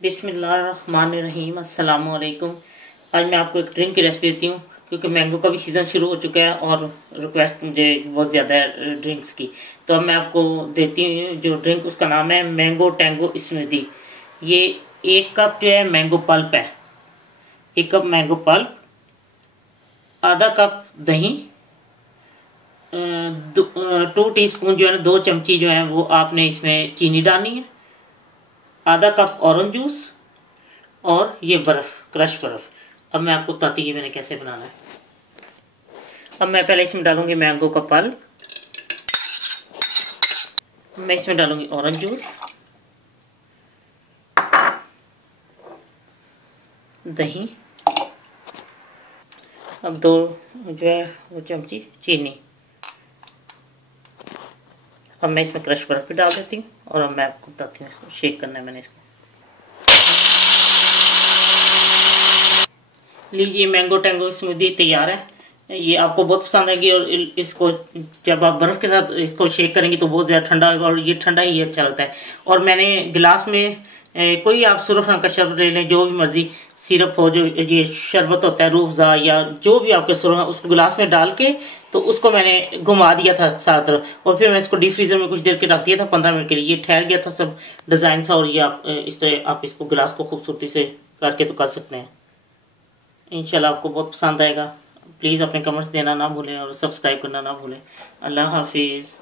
बिस्मिल्लाहिर्रहमानिर्रहीम अस्सलाम वालेकुम। आज मैं आपको एक ड्रिंक की रेसिपी देती हूँ क्योंकि मैंगो का भी सीज़न शुरू हो चुका है और रिक्वेस्ट मुझे बहुत ज़्यादा है ड्रिंक्स की। तो अब मैं आपको देती हूँ जो ड्रिंक, उसका नाम है मैंगो टैंगो स्मूदी। ये 1 कप जो है मैंगो पल्प है, 1 कप मैंगो पल्प, आधा कप दही, 2 टीस्पून जो है ना, 2 चमची जो है वो आपने इसमें चीनी डालनी है, आधा कप ऑरेंज जूस और ये बर्फ, क्रश बर्फ। अब मैं आपको बताती हूँ मैंने कैसे बनाना है। अब मैं पहले इसमें डालूंगी मैंगो का पल्प, मैं इसमें डालूंगी ऑरेंज जूस, दही, अब 2 जो है वो चमची चीनी। अब मैं इसमें क्रश बर्फ भी डाल देती हूँ और अब मैं आपको बताती हूँ इसको शेक करना है मैंने इसको। लीजिए, मैंगो टैंगो स्मूदी तैयार है। ये आपको बहुत पसंद आएगी और इसको जब आप बर्फ के साथ इसको शेक करेंगे तो बहुत ज्यादा ठंडा होगा और ये ठंडा ही अच्छा लगता है। और मैंने गिलास में कोई आप सुरख रंग का शरबत ले लें, जो भी मर्जी सिरप हो, जो ये शरबत होता है रूह-अफ़ज़ा या जो भी आपके सुरख, उसको गिलास में डाल के तो उसको मैंने घुमा दिया था साथ तरफ और फिर मैं इसको डीप फ्रीजर में कुछ देर के रख दिया था 15 मिनट के लिए। ये ठहर गया था सब डिजाइन सा। और ये आप इस तरह आप इसको गिलास को खूबसूरती से करके तो कर सकते हैं। इंशाल्लाह आपको बहुत पसंद आएगा। प्लीज़ अपने कमेंट्स देना ना भूलें और सब्सक्राइब करना ना भूलें। अल्लाह हाफिज़।